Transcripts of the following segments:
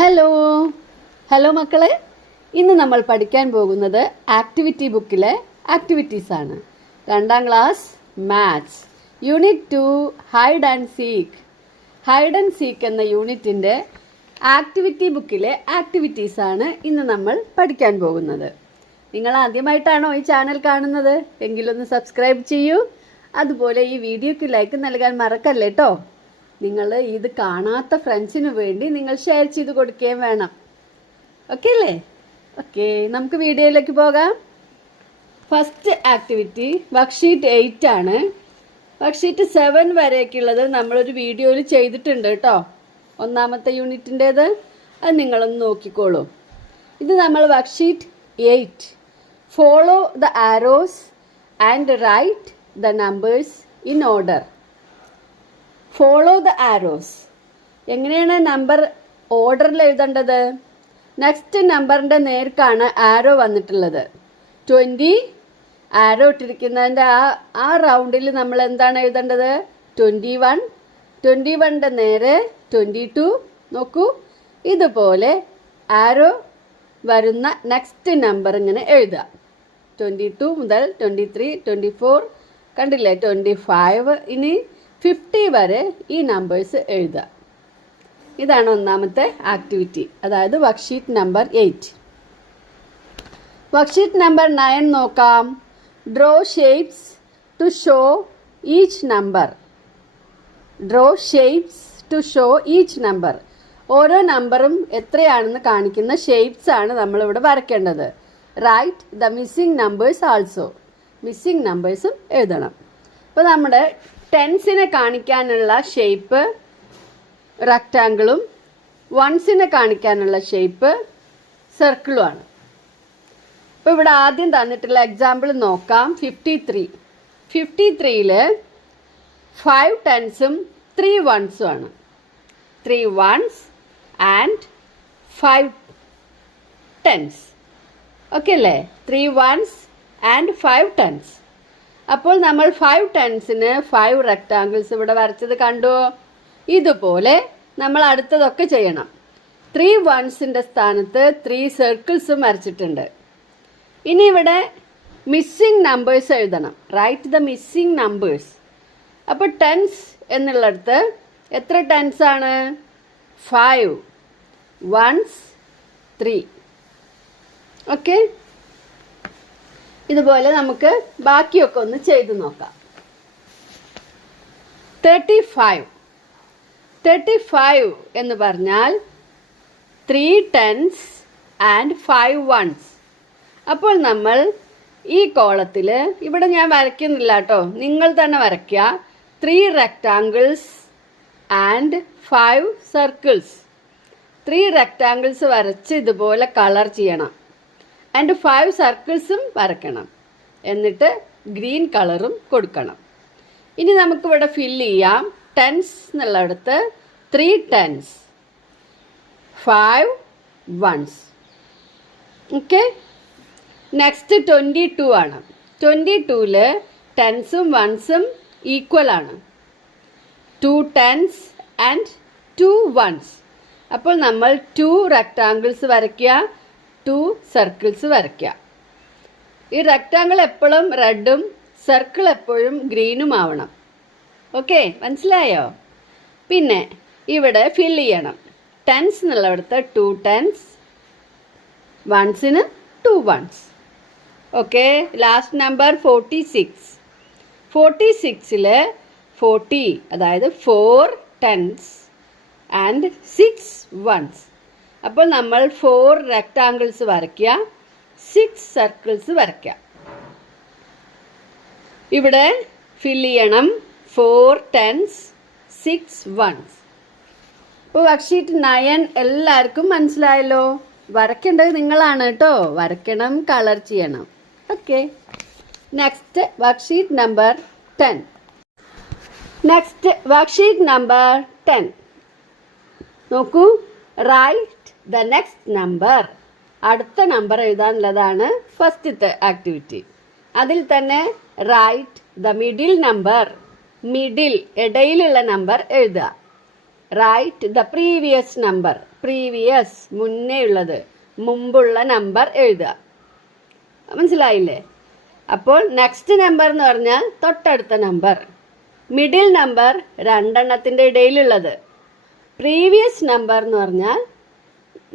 Hello hello മക്കളെ, ഇന്ന് നമ്മൾ പഠിക്കാൻ പോകുന്നത് ആക്ടിവിറ്റി ബുക്കിലെ ആക്ടിവിറ്റീസ് ആണ്. 2ാം class maths unit 2 hide and seek. Hide and seek എന്ന യൂണിറ്റിൻ്റെ ആക്ടിവിറ്റി ബുക്കിലെ ആക്ടിവിറ്റീസ് ആണ് ഇന്ന് നമ്മൾ പഠിക്കാൻ പോകുന്നത്. നിങ്ങൾ ആദ്യമായിട്ടാണോ ഈ ചാനൽ കാണുന്നത്? എങ്കിലൊന്ന് സബ്സ്ക്രൈബ് ചെയ്യൂ. അതുപോലെ ഈ വീഡിയോയ്ക്ക് ലൈക്ക് നൽകാൻ മറക്കല്ലേ കേട്ടോ. നിങ്ങൾ ഇത് കാണാത്ത ഫ്രണ്ട്സിന് വേണ്ടി നിങ്ങൾ ഷെയർ ചെയ്ത് കൊടുക്കുകയും വേണം. ഓക്കെ അല്ലേ? ഓക്കെ, നമുക്ക് വീഡിയോയിലേക്ക് പോകാം. ഫസ്റ്റ് ആക്ടിവിറ്റി വർക്ക്ഷീറ്റ് 8 ആണ്. വർക്ക്ഷീറ്റ് 7 വരേക്കുള്ളത് നമ്മളൊരു വീഡിയോയിൽ ചെയ്തിട്ടുണ്ട് കേട്ടോ. 1ാമത്തെ യൂണിറ്റിൻ്റേത്. അത് നിങ്ങളൊന്ന് നോക്കിക്കോളൂ. ഇത് നമ്മൾ worksheet 8. Follow the arrows and write the numbers in order. Follow the arrows. എങ്ങനെയാണ് നമ്പർ ഓർഡറിൽ എഴുതേണ്ടത്? നെക്സ്റ്റ് നമ്പറിൻ്റെ നേർക്കാണ് ആരോ വന്നിട്ടുള്ളത്. 20 ആരോ ഇട്ടിരിക്കുന്നതിൻ്റെ ആ റൗണ്ടിൽ നമ്മൾ എന്താണ് എഴുതേണ്ടത്? 21. 21ൻ്റെ നേരെ 22. നോക്കൂ, ഇതുപോലെ ആരോ വരുന്ന നെക്സ്റ്റ് നമ്പർ ഇങ്ങനെ എഴുതുക. 22 മുതൽ 23, 24, കണ്ടില്ലേ? 25. ഇനി 50 വരെ ഈ നമ്പേഴ്സ് എഴുതുക. ഇതാണ് 1ാമത്തെ ആക്ടിവിറ്റി, അതായത് വർക്ക്ഷീറ്റ് നമ്പർ 8. വർക്ക്ഷീറ്റ് നമ്പർ 9 നോക്കാം. Draw shapes to show each number. Draw shapes to show each number. ഓരോ നമ്പറും എത്രയാണെന്ന് കാണിക്കുന്ന ഷേപ്സ് ആണ് നമ്മളിവിടെ വരയ്ക്കേണ്ടത്. Write the missing numbers also. Missing നമ്പേഴ്സും എഴുതണം. അപ്പോൾ നമ്മുടെ ടെൻസിനെ കാണിക്കാനുള്ള ഷേപ്പ് റെക്റ്റാങ്കിളും വൺസിനെ കാണിക്കാനുള്ള ഷേപ്പ് സർക്കിളുമാണ്. അപ്പോൾ ഇവിടെ ആദ്യം തന്നിട്ടുള്ള എക്സാമ്പിൾ നോക്കാം. 53. 53ൽ 5 ടെൻസും 3 വൺസും ആണ്. 3 വൺസ് ആൻഡ് 5 ടെൻസ്. ഓക്കെ അല്ലേ? 3 വൺസ് ആൻഡ് 5 ടെൻസ്. അപ്പോൾ നമ്മൾ 5 ടെൻസിന് 5 റെക്റ്റാങ്കിൾസ് ഇവിടെ വരച്ചത് കണ്ടു. ഇതുപോലെ നമ്മൾ അടുത്തതൊക്കെ ചെയ്യണം. 3 വൺസിൻ്റെ സ്ഥാനത്ത് 3 സർക്കിൾസും വരച്ചിട്ടുണ്ട്. ഇനി ഇവിടെ മിസ്സിംഗ് നമ്പേഴ്സ് എഴുതണം. Right the missing numbers. അപ്പോൾ ടെൻസ് എന്നുള്ളിടത്ത് എത്ര ടെൻസ് ആണ്? 5 വൺസ് 3. ഓക്കെ, ഇതുപോലെ നമുക്ക് ബാക്കിയൊക്കെ ഒന്ന് ചെയ്തു നോക്കാം. 35. 35 എന്ന് പറഞ്ഞാൽ 3 ടെൻസ് ആൻഡ് 5 വൺസ്. അപ്പോൾ നമ്മൾ ഈ കോളത്തിൽ ഇവിടെ ഞാൻ വരയ്ക്കുന്നില്ല കേട്ടോ, നിങ്ങൾ തന്നെ വരയ്ക്കുക. 3 റെക്റ്റാങ്കിൾസ് ആൻഡ് 5 സർക്കിൾസ്. 3 റെക്റ്റാങ്കിൾസ് വരച്ച് ഇതുപോലെ കളർ ചെയ്യണം. ആൻഡ് 5 സർക്കിൾസും വരയ്ക്കണം. എന്നിട്ട് ഗ്രീൻ കളറും കൊടുക്കണം. ഇനി നമുക്കിവിടെ ഫില്ല് ചെയ്യാം. ടെൻസ് എന്നുള്ളിടത്ത് 3 ടെൻസ് 5 വൺസ്. ഓക്കെ, നെക്സ്റ്റ് 22 ആണ്. 22ൽ ടെൻസും വൺസും ഈക്വൽ ആണ്. 2 ടെൻസ് ആൻഡ് 2 വൺസ്. അപ്പോൾ നമ്മൾ 2 റെക്റ്റാങ്കിൾസ് വരയ്ക്കുക, 2 സർക്കിൾസ് വരയ്ക്കുക. ഈ റെക്റ്റാങ്കിൾ എപ്പോഴും റെഡും സർക്കിൾ എപ്പോഴും ഗ്രീനും ആവണം. ഓക്കെ, മനസ്സിലായോ? പിന്നെ ഇവിടെ ഫില്ല് ചെയ്യണം. ടെൻസ് എന്നുള്ളിടത്ത് 2 ടെൻസ്, വൺസിന് 2 വൺസ്. Okay, last number 46. 46ൽ 40 അതായത് 4 ടെൻസ് ആൻഡ് 6 വൺസ്. അപ്പോൾ നമ്മൾ 4 റെക്റ്റാങ്കിൾസ് വരയ്ക്കുക, 6 സർക്കിൾസ് വരയ്ക്കുക. ഇവിടെ ഫില്ല് ചെയ്യണം 4 ടെൻസ് 6 വൺസ്. ഇപ്പോൾ വർക്ക്ഷീറ്റ് 9 എല്ലാവർക്കും മനസ്സിലായല്ലോ. വരയ്ക്കേണ്ടത് നിങ്ങളാണ് കേട്ടോ. വരയ്ക്കണം, കളർ ചെയ്യണം. Okay, next worksheet number 10. Next worksheet number 10 നോക്കൂ. Write the next number. അടുത്ത നമ്പർ എഴുതാനുള്ളതാണ് ഫസ്റ്റത്തെ ആക്ടിവിറ്റി. അതിൽ തന്നെ write the middle number. Middle ഇടയിലുള്ള നമ്പർ എഴുതുക. Write the previous number. Previous മുന്നേ ഉള്ളത്, മുമ്പുള്ള നമ്പർ എഴുതുക. മനസ്സിലായില്ലേ? അപ്പോൾ നെക്സ്റ്റ് നമ്പർ എന്ന് പറഞ്ഞാൽ തൊട്ടടുത്ത നമ്പർ. മിഡിൽ നമ്പർ രണ്ടെണ്ണത്തിൻ്റെ ഇടയിലുള്ളത്. പ്രീവിയസ് നമ്പർ എന്ന് പറഞ്ഞാൽ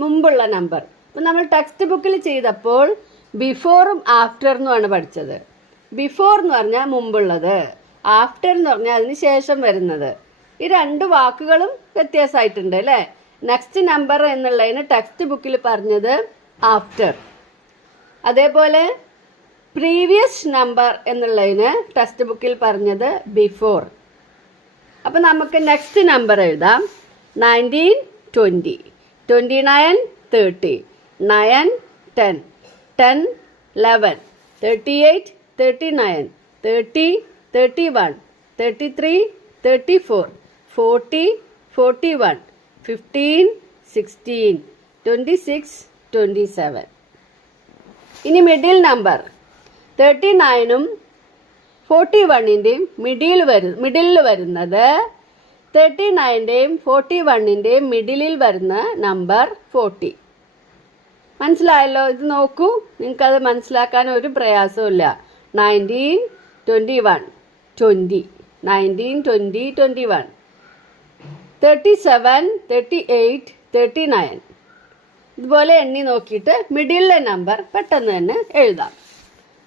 മുമ്പുള്ള നമ്പർ. അപ്പം നമ്മൾ ടെക്സ്റ്റ് ബുക്കിൽ ചെയ്തപ്പോൾ ബിഫോറും ആഫ്റ്ററിനുമാണ് പഠിച്ചത്. ബിഫോർ എന്ന് പറഞ്ഞാൽ മുമ്പുള്ളത്, ആഫ്റ്റർ എന്ന് പറഞ്ഞാൽ അതിന് ശേഷം വരുന്നത്. ഈ രണ്ട് വാക്കുകളും വ്യത്യാസമായിട്ടുണ്ട് അല്ലേ? നെക്സ്റ്റ് നമ്പർ എന്നുള്ളതിന് ടെക്സ്റ്റ് ബുക്കിൽ പറഞ്ഞത് ആഫ്റ്റർ. അതേപോലെ പ്രീവിയസ് നമ്പർ എന്നുള്ളതിന് ടെക്സ്റ്റ് ബുക്കിൽ പറഞ്ഞത് ബിഫോർ. അപ്പം നമുക്ക് നെക്സ്റ്റ് നമ്പർ എഴുതാം. 19, 20, 29, 30, 9, 10, 10, 11, 38, 39, 30, 31, 33, 34, 40, 41, 15, 16, 26, 27. ഇനി മിഡിൽ നമ്പർ 39ഉം 41ൻ്റെയും മിഡിലിൽ വരുന്നത് 39ൻ്റെയും 41ൻ്റെയും മിഡിലിൽ വരുന്ന നമ്പർ 40. മനസ്സിലായല്ലോ? ഇത് നോക്കൂ, നിങ്ങൾക്കത് മനസ്സിലാക്കാൻ ഒരു പ്രയാസമില്ല. 19, 21, 20, 19, 20, 21, 37, 38, 39. ഇതുപോലെ എണ്ണി നോക്കിയിട്ട് മിഡിലെ നമ്പർ പെട്ടെന്ന് തന്നെ എഴുതാം.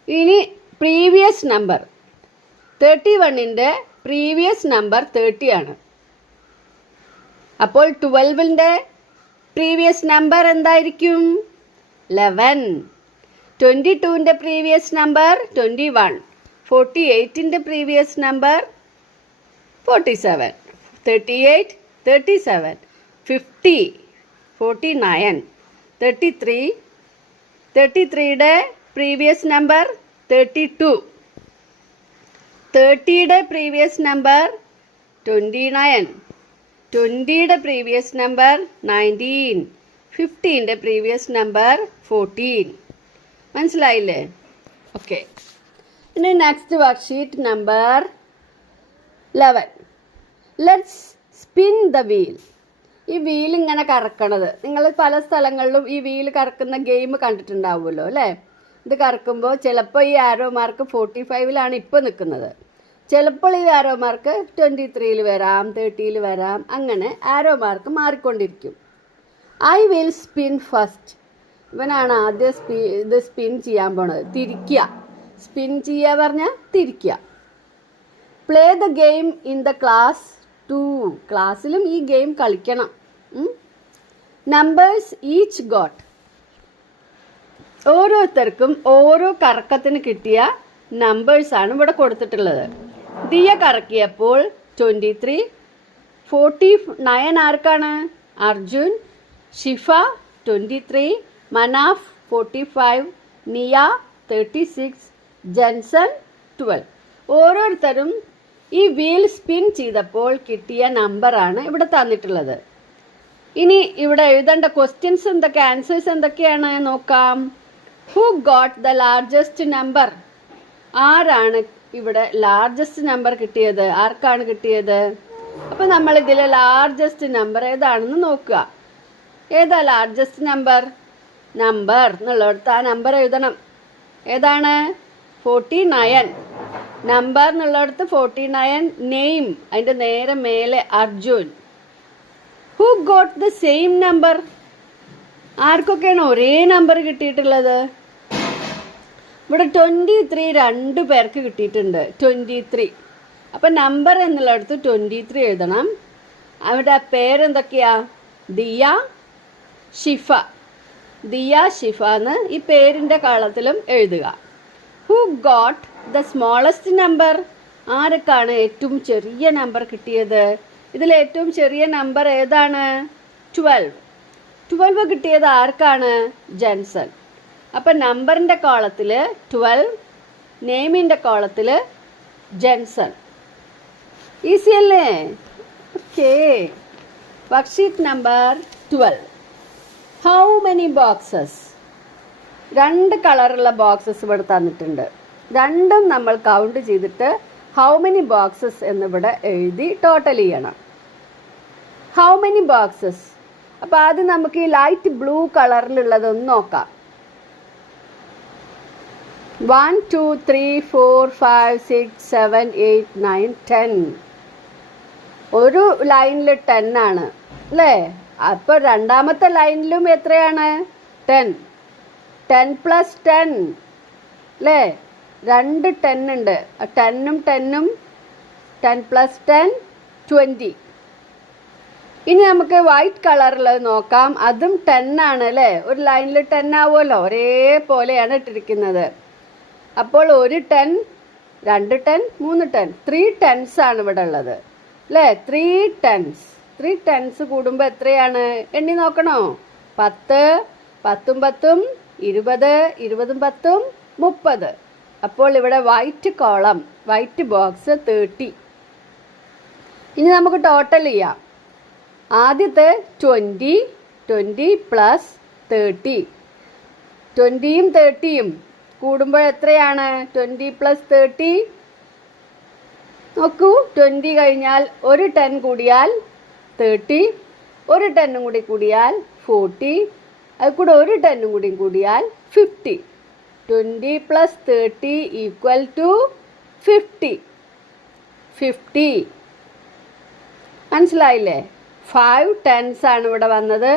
ഇനി പ്രീവിയസ് നമ്പർ 31ൻ്റെ പ്രീവിയസ് നമ്പർ 30 ആണ്. അപ്പോൾ 12ൻ്റെ പ്രീവിയസ് നമ്പർ എന്തായിരിക്കും? 11. 22ൻ്റെ പ്രീവിയസ് നമ്പർ 21. 48ൻ്റെ പ്രീവിയസ് നമ്പർ 47. 38, 37, 50, 49, 33. 33യുടെ പ്രീവിയസ് നമ്പർ 32. 30യുടെ പ്രീവിയസ് നമ്പർ 29. 20യുടെ പ്രീവിയസ് നമ്പർ 19. 15ൻ്റെ പ്രീവിയസ് നമ്പർ 14. മനസ്സിലായില്ലേ? ഓക്കെ. ഇനി next worksheet number 11. Let's spin the wheel. ഈ വീൽ ഇങ്ങനെ കറക്കണത്, നിങ്ങൾ പല സ്ഥലങ്ങളിലും ഈ വീൽ കറക്കുന്ന ഗെയിം കണ്ടിട്ടുണ്ടാവുമല്ലോ അല്ലേ? ഇത് കറക്കുമ്പോൾ ചിലപ്പോൾ ഈ ആരോ മാർക്ക് 45ലാണ് ഇപ്പോൾ നിൽക്കുന്നത്, ചിലപ്പോൾ ഈ ആരോ മാർക്ക് 23ൽ വരാം, 30ൽ വരാം, അങ്ങനെ ആരോ മാർക്ക് മാറിക്കൊണ്ടിരിക്കും. I will spin first. ഇവനാണ് ആദ്യം ഇത് സ്പിൻ ചെയ്യാൻ പോണത്. തിരിക്കുക. സ്പിൻ ചെയ്യുക പറഞ്ഞാൽ തിരിക്കുക. Play the game in the class 2. ക്ലാസ്സിലും ഈ ഗെയിം കളിക്കണം. Numbers each got. ഓരോരുത്തർക്കും ഓരോ കറക്കത്തിന് കിട്ടിയ നമ്പേഴ്സാണ് ഇവിടെ കൊടുത്തിട്ടുള്ളത്. ദിയ കറക്കിയപ്പോൾ 23. 49 ആർക്കാണ്? അർജുൻ. ഷിഫ 23. മനാഫ് 45. നിയ 36. ജൻസൺ 12. ഓരോരുത്തരും ഈ വീൽ സ്പിൻ ചെയ്തപ്പോൾ കിട്ടിയ നമ്പറാണ് ഇവിടെ തന്നിട്ടുള്ളത്. ഇനി ഇവിടെ എഴുതേണ്ട ക്വസ്റ്റ്യൻസ് എന്തൊക്കെ, ആൻസേഴ്സ് എന്തൊക്കെയാണ് നോക്കാം. Who got the largest number? ആരാണ് ഇവിടെ ലാർജസ്റ്റ് നമ്പർ കിട്ടിയത്? ആർക്കാണ് കിട്ടിയത്? അപ്പം നമ്മൾ ഇതിലെ ലാർജസ്റ്റ് നമ്പർ ഏതാണെന്ന് നോക്കുക. ഏതാ ലാർജസ്റ്റ് നമ്പർ? നമ്പർ എന്നുള്ളിടത്ത് ആ നമ്പർ എഴുതണം. ഏതാണ്? 49. നമ്പർ എന്നുള്ളിടത്ത് 49. നെയിം അതിൻ്റെ നേരെ മേലെ Arjun. Who got the same number? ആർക്കൊക്കെയാണ് ഒരേ നമ്പർ കിട്ടിയിട്ടുള്ളത്? ഇവിടെ 23 2 പേർക്ക് കിട്ടിയിട്ടുണ്ട്. 23. അപ്പം നമ്പർ എന്നുള്ളിടത്ത് 23 എഴുതണം. അവിടെ പേരെന്തൊക്കെയാ? ദിയ, ഷിഫ. ദിയ, ഷിഫ എന്ന് ഈ പേരിൻ്റെ കളത്തിലും എഴുതുക. Who got the smallest number? ആർക്കാണ് ഏറ്റവും ചെറിയ നമ്പർ കിട്ടിയത്? ഇതിൽ ഏറ്റവും ചെറിയ നമ്പർ ഏതാണ്? 12. 12 കിട്ടിയത് ആർക്കാണ്? ജൻസൺ. അപ്പം നമ്പറിൻ്റെ കോളത്തിൽ 12, നെയിമിൻ്റെ കോളത്തിൽ ജൻസൺ. ഈസി അല്ലേ? Okay. Worksheet number 12. How many boxes? 2 കളറുള്ള ബോക്സസ് ഇവിടെ തന്നിട്ടുണ്ട്. രണ്ടും നമ്മൾ കൗണ്ട് ചെയ്തിട്ട് ഹൗ മെനി ബോക്സസ് എന്നിവിടെ എഴുതി ടോട്ടൽ ചെയ്യണം. How many boxes? അപ്പോൾ ആദ്യം നമുക്ക് ഈ ലൈറ്റ് ബ്ലൂ കളറിലുള്ളതൊന്ന് നോക്കാം. 1 2 3 4 5 6 7 8 9 10. ഒരു ലൈനിൽ 10 ആണ് അല്ലേ? അപ്പോൾ രണ്ടാമത്തെ ലൈനിലും എത്രയാണ്? 10. 10 + 10 അല്ലേ? 2 10 ഉണ്ട്. 10ഉം 10ഉം 10 + 10 20. ഇനി നമുക്ക് വൈറ്റ് കളറുള്ളത് നോക്കാം. അതും 10 ആണ് അല്ലേ? ഒരു ലൈനിൽ 10 ആവുമല്ലോ, ഒരേപോലെയാണ് ഇട്ടിരിക്കുന്നത്. അപ്പോൾ ഒരു 10, 2 10, 3 10, 3 10s ആണ് ഇവിടെ ഉള്ളത് അല്ലേ? 3 10s. 3 10s കൂടുമ്പോൾ എത്രയാണ്? എണ്ണി നോക്കണോ? 10, 10ഉം 10ഉം 20, 20ഉം 10ഉം 30. അപ്പോൾ ഇവിടെ വൈറ്റ് കോളം, വൈറ്റ് ബോക്സ് 30. ഇനി നമുക്ക് ടോട്ടൽ ചെയ്യാം. ആദ്യത്തെ 20, 20 + 30. 20ഉം 30ഉം കൂടുമ്പോൾ എത്രയാണ്? 20 + 30. നോക്കൂ, 20 കഴിഞ്ഞാൽ ഒരു 10 കൂടിയാൽ 30, ഒരു 10ഉം കൂടി കൂടിയാൽ 40, അത് കൂടെ ഒരു 10ഉം കൂടി കൂടിയാൽ 50. 20 + 30 = 50. 50 മനസ്സിലായില്ലേ? 5 10s ആണ് ഇവിടെ വന്നത്.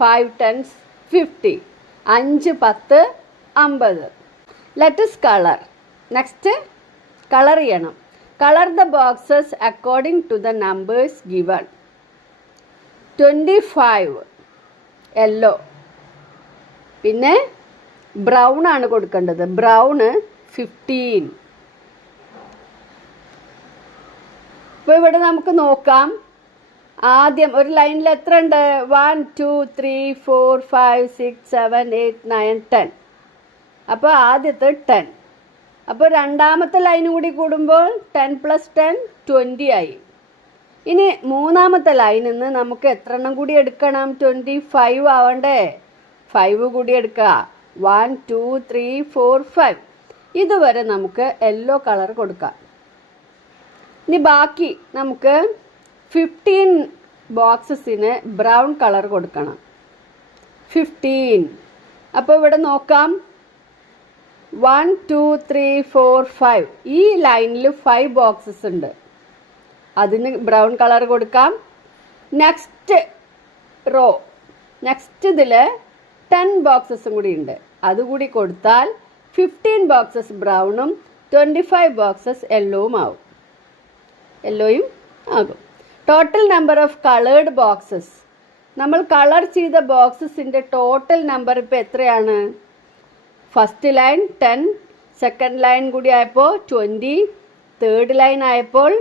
5 10s 50. 5 10 50. Let us color. Next, color ചെയ്യണം. Color the boxes according to the numbers given. 25 yellow. പിന്നെ ബ്രൗൺ ആണ് കൊടുക്കേണ്ടത്. ബ്രൗൺ 15. ഇപ്പോൾ ഇവിടെ നമുക്ക് നോക്കാം. ആദ്യം ഒരു ലൈനിൽ എത്ര ഉണ്ട്? 1 2 3 4 5 6 7 8 9 10. അപ്പോൾ ആദ്യത്തെ 10. അപ്പോൾ രണ്ടാമത്തെ ലൈൻ കൂടി കൂടുമ്പോൾ 10 + 10 20 ആയി. ഇനി മൂന്നാമത്തെ ലൈനിൽ നിന്ന് നമുക്ക് എത്ര എണ്ണം കൂടി എടുക്കണം? 25 ആവണ്ടേ? 5 കൂടി എടുക്കുക. 1 2 3 4 5. ഇതുവരെ നമുക്ക് യെല്ലോ കളർ കൊടുക്കാം. ഇനി ബാക്കി നമുക്ക് 15 ബോക്സസിന് ബ്രൗൺ കളർ കൊടുക്കണം. 15. അപ്പോൾ ഇവിടെ നോക്കാം. 1 2 3 4 5. ഈ ലൈനിൽ 5 ബോക്സസ് ഉണ്ട്. അതിന് ബ്രൗൺ കളർ കൊടുക്കാം. നെക്സ്റ്റ് റോ, നെക്സ്റ്റ് ഇതിൽ 10 ബോക്സസും കൂടി ഉണ്ട്. അതുകൂടി കൊടുത്താൽ 15 ബോക്സസ് ബ്രൗണും 25 ബോക്സസ് യെല്ലോവും ആവും. യെല്ലോയും ആകും. Total number of coloured boxes. നമ്മൾ കളർ ചെയ്ത ബോക്സസിൻ്റെ ടോട്ടൽ നമ്പർ ഇപ്പോൾ എത്രയാണ്? ഫസ്റ്റ് ലൈൻ 10, സെക്കൻഡ് ലൈൻ കൂടി ആയപ്പോൾ 20, തേർഡ് ലൈൻ ആയപ്പോൾ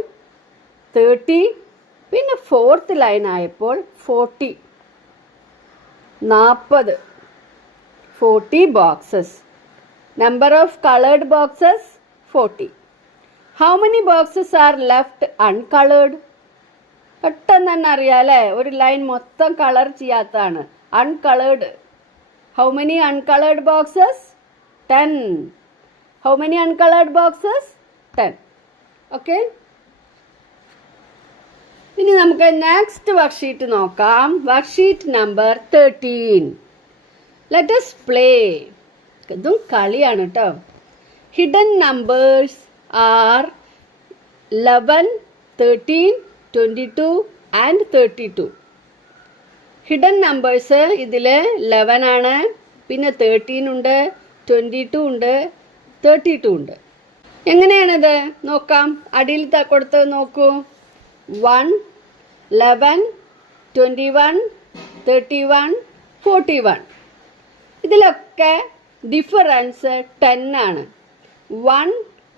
30, പിന്നെ ഫോർത്ത് ലൈൻ ആയപ്പോൾ 40. 40 boxes. Number of coloured boxes 40. How many boxes are left uncoloured? പെട്ടെന്ന് തന്നെ അറിയാം അല്ലേ? ഒരു ലൈൻ മൊത്തം കളർ ചെയ്യാത്തതാണ്. Uncoloured. How many uncoloured boxes? 10. How many uncolored boxes? 10. Okay. ഇനി നമുക്ക് നെക്സ്റ്റ് വർക്ക്ഷീറ്റ് നോക്കാം. Worksheet number 13. Let us play. ഇതും കളിയാണ് കേട്ടോ. Hidden numbers are 11, 13, 22 and 32. Hidden numbers ഇതിൽ 11 ആണ്, പിന്നെ 13 ഉണ്ട്, 22 ഉണ്ട്, 32 ഉണ്ട്. എങ്ങനെയാണിത് നോക്കാം. അടിയിൽ കൊടുത്ത് നോക്കൂ. 1, 11, 21, 31, 41. ഇതിലൊക്കെ ഡിഫറൻസ് 10 ആണ്. 1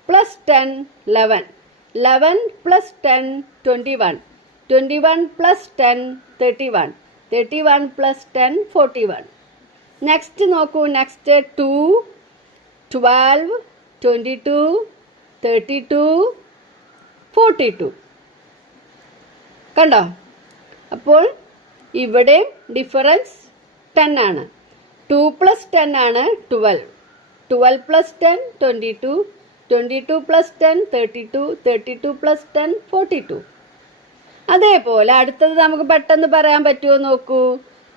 + 10 11, 11 + 10 21, 21 + 10 31, 31 + 10 41. നെക്സ്റ്റ് നോക്കൂ. നെക്സ്റ്റ് 2, 12, 22, 32, 42. കണ്ടോ? അപ്പോൾ ഇവിടെ ഡിഫറൻസ് 10 ആണ്. 2 + 10 ആണ് 12, 12 + 10 22, 22 + 10 32, 32 + 10 42. അതേപോലെ അടുത്തത് നമുക്ക് പെട്ടെന്ന് പറയാൻ പറ്റുമോ നോക്കൂ.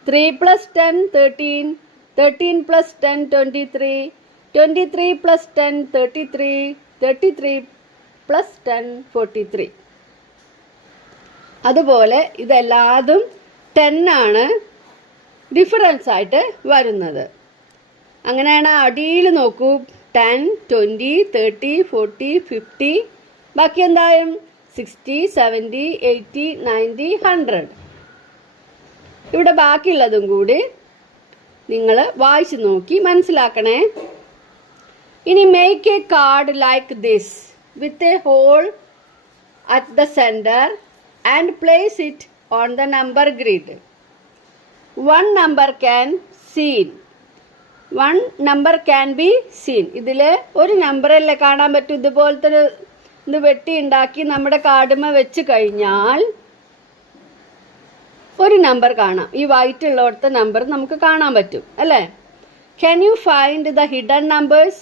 3 plus 10, 13. 13 plus 10, 23. 23 plus 10, 33. 33 plus 10, 43. അതുപോലെ ഇതെല്ലാതും 10 ആണ് ഡിഫറൻസ് ആയിട്ട് വരുന്നത്. അങ്ങനെയാണ് അടിയിൽ നോക്കൂ, 10, 20, 30, 40, 50. ബാക്കി എന്തായും 60, 70, 80, 90, 100. ഇവിടെ ബാക്കിയുള്ളതും കൂടി നിങ്ങൾ വായിച്ചു നോക്കി മനസ്സിലാക്കണേ. ഇനി make a card like this with a hole at the centre and place it on the number grid. One number can be seen. ഇതിൽ ഒരു നമ്പറല്ലേ കാണാൻ പറ്റും. ഇതുപോലത്തെ ഇത് വെട്ടി ഉണ്ടാക്കി നമ്മുടെ കാർഡുമ വെച്ച് കഴിഞ്ഞാൽ ഒരു നമ്പർ കാണാം. ഈ വൈറ്റ് ഉള്ളിടത്തെ നമ്പർ നമുക്ക് കാണാൻ പറ്റും അല്ലേ. Can you find the hidden numbers?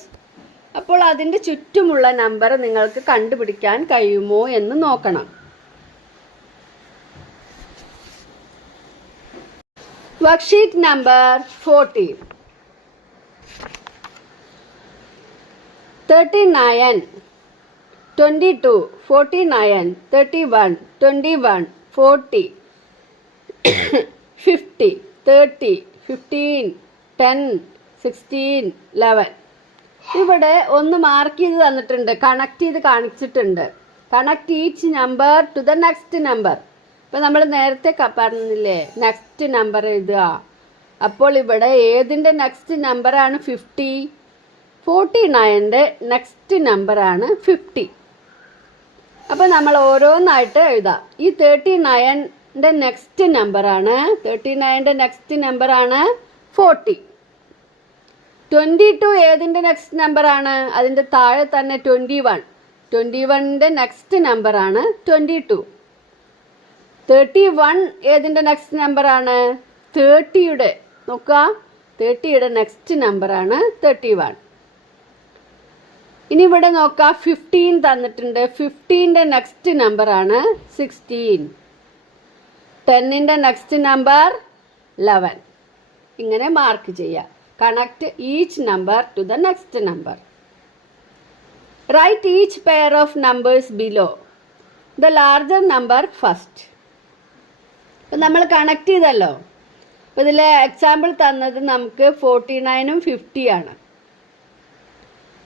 അപ്പോൾ അതിൻ്റെ ചുറ്റുമുള്ള നമ്പർ നിങ്ങൾക്ക് കണ്ടുപിടിക്കാൻ കഴിയുമോ എന്ന് നോക്കണം. Worksheet number 40. 39, 22, 49, 31, 21, 40, 50, 30, 15, 10, 16, 11. ഇവിടെ ഒന്ന് മാർക്ക് ചെയ്ത് തന്നിട്ടുണ്ട്, കണക്ട് ചെയ്ത് കാണിച്ചിട്ടുണ്ട്. Connect each number to the next number. ഇപ്പം നമ്മൾ നേരത്തെ പറഞ്ഞില്ലേ നെക്സ്റ്റ് നമ്പർ എഴുതുക. അപ്പോൾ ഇവിടെ ഏതിൻ്റെ നെക്സ്റ്റ് നമ്പറാണ് 50? 49ൻ്റെ നെക്സ്റ്റ് നമ്പറാണ് 50. അപ്പോൾ നമ്മൾ ഓരോന്നായിട്ട് എഴുതാം. ഈ 39ൻ്റെ നെക്സ്റ്റ് നമ്പറാണ് 40. 22 ഏതിൻ്റെ നെക്സ്റ്റ് നമ്പറാണ്? അതിൻ്റെ താഴെ തന്നെ 21. 21ൻ്റെ നെക്സ്റ്റ് നമ്പറാണ് 22. 31 ഏതിൻ്റെ നെക്സ്റ്റ് നമ്പറാണ്? 30യുടെ നോക്കുക, 30യുടെ നെക്സ്റ്റ് നമ്പറാണ് 31. ഇനി ഇവിടെ നോക്കുക, 15 തന്നിട്ടുണ്ട്. 15ൻ്റെ നെക്സ്റ്റ് നമ്പറാണ് 16. 10ൻ്റെ നെക്സ്റ്റ് നമ്പർ 11. ഇങ്ങനെ മാർക്ക് ചെയ്യുക. Connect each number to the next number. Write each pair of numbers below the larger number first. ഇപ്പം നമ്മൾ കണക്ട് ചെയ്തല്ലോ. അപ്പോൾ ഇതിൽ എക്സാമ്പിൾ തന്നത് നമുക്ക് 49ഉം 50ആണ്.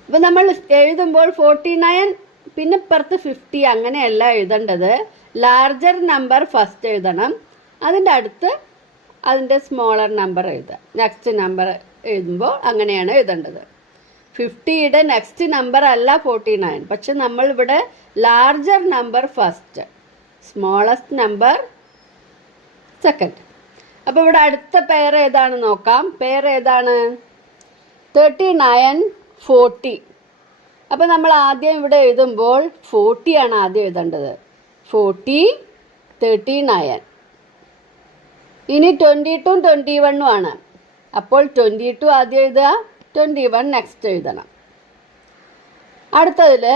അപ്പം നമ്മൾ എഴുതുമ്പോൾ 49 പിന്നെ പുറത്ത് 50 അങ്ങനെയല്ല എഴുതേണ്ടത്. ലാർജർ നമ്പർ ഫസ്റ്റ് എഴുതണം, അതിൻ്റെ അടുത്ത് അതിൻ്റെ സ്മോളർ നമ്പർ എഴുതുക. നെക്സ്റ്റ് നമ്പർ എഴുതുമ്പോൾ അങ്ങനെയാണ് എഴുതേണ്ടത്. 50യുടെ നെക്സ്റ്റ് നമ്പർ അല്ല 49, പക്ഷെ നമ്മളിവിടെ larger number first, smallest number second. അപ്പോൾ ഇവിടെ അടുത്ത പെയർ ഏതാണ് നോക്കാം. പെയർ ഏതാണ്? 39, 40. അപ്പോൾ നമ്മൾ ആദ്യം ഇവിടെ എഴുതുമ്പോൾ 40 ആണ് ആദ്യം എഴുതേണ്ടത്. 40, 39. ഇനി 22ഉം 21ഉം ആണ്. അപ്പോൾ 22 ആദ്യം എഴുതുക, 21 നെക്സ്റ്റ് എഴുതണം. അടുത്തതിൽ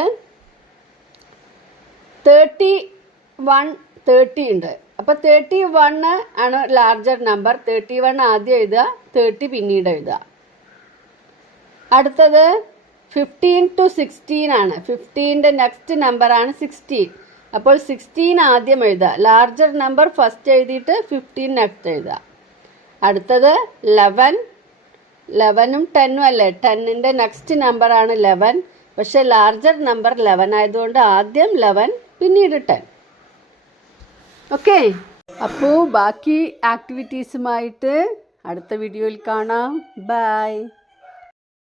31, 30 ഉണ്ട്. അപ്പോൾ 31 ആണ് ലാർജർ നമ്പർ. 31 ആദ്യം എഴുതുക, 30 പിന്നീട് എഴുതുക. അടുത്തത് 15 to 16 ആണ്. 15ൻ്റെ നെക്സ്റ്റ് നമ്പറാണ് 16. അപ്പോൾ 16 ആദ്യം എഴുതുക, ലാർജർ നമ്പർ ഫസ്റ്റ് എഴുതിയിട്ട് 15 നെക്സ്റ്റ് എഴുതുക. അടുത്തത് 11. 11ഉം 10ഉം അല്ലേ, 10ൻ്റെ നെക്സ്റ്റ് നമ്പറാണ് 11. പക്ഷെ ലാർജർ നമ്പർ 11 ആയതുകൊണ്ട് ആദ്യം 11 പിന്നീട് 10. ഓക്കെ, അപ്പോൾ ബാക്കി ആക്ടിവിറ്റീസുമായിട്ട് അടുത്ത വീഡിയോയിൽ കാണാം. ബൈ.